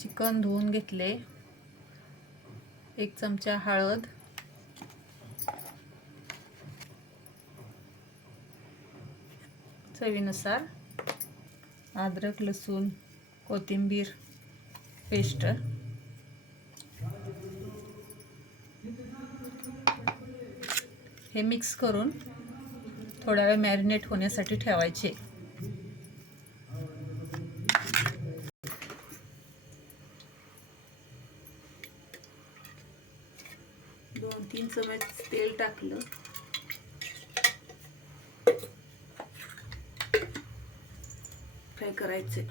Chicken धुवून घेतले, 1 चमचा हळद, चवीनुसार अद्रक लसूण कोथिंबीर पेस्ट, हे मिक्स करून थोडा वेळ मॅरिनेट होण्यासाठी ठेवायचे. दोन 3 चमचे तेल टाकलं, फ्राय करायचे.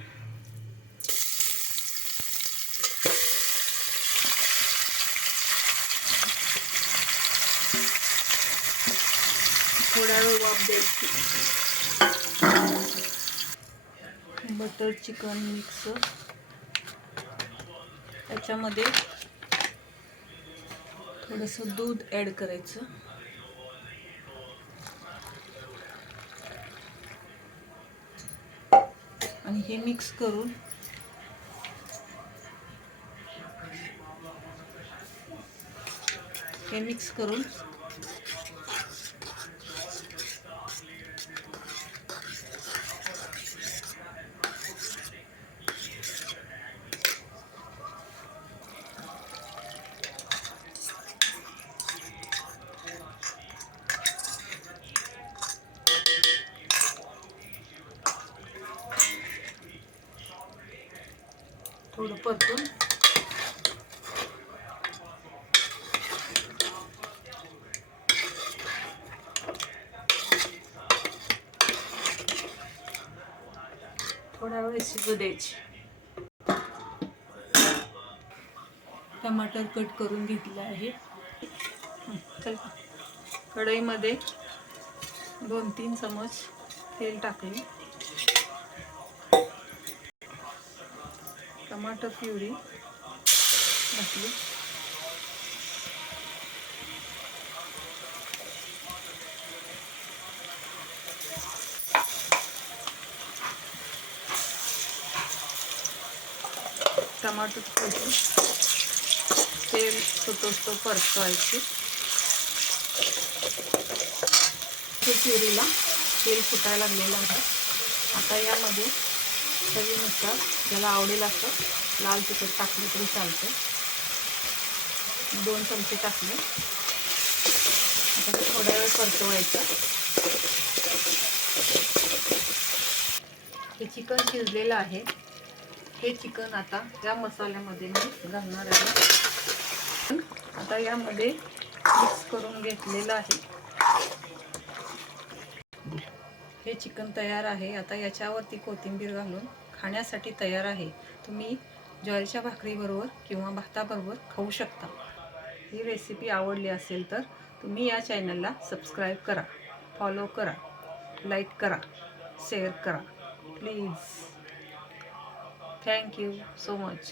थोडा वेळ वाफ द्यायची. बटर चिकन मिक्स, त्याच्यामध्ये थोडंसं दूध ॲड करायचं. आणि हे मिक्स करून थोडं परतून थोडा वेळ शिजू द्यायची. टमाटर कट करून घेतला आहे. कढईमध्ये 2-3 चमच तेल टाकले, टमाटर प्युरी घातली, टमाटर तेल सुटोस्तो परतवायचे. प्युरीला तेल फुटायला लागलेलं आहे. आता यामध्ये चवीनुसार ज्याला आवडेल असं लाल तिखट टाकलं तरी चालतं. 2 चमचे टाकले. आता थोड्या वेळ परतवायचं. हे चिकन शिजलेलं आहे. हे चिकन आता या मसाल्यामध्ये मी घालणार आहे. आता यामध्ये मिक्स करून घेतलेलं आहे. हे चिकन तयार आहे. आता याच्यावरती कोथिंबीर घालून खाण्यासाठी तयार आहे. तुम्ही ज्वारीच्या भाकरीबरोबर किंवा भाताबरोबर खाऊ शकता. ही रेसिपी आवडली असेल तर तुम्ही या चॅनलला सबस्क्राईब करा, फॉलो करा, लाईक करा, शेअर करा please. Thank you so much.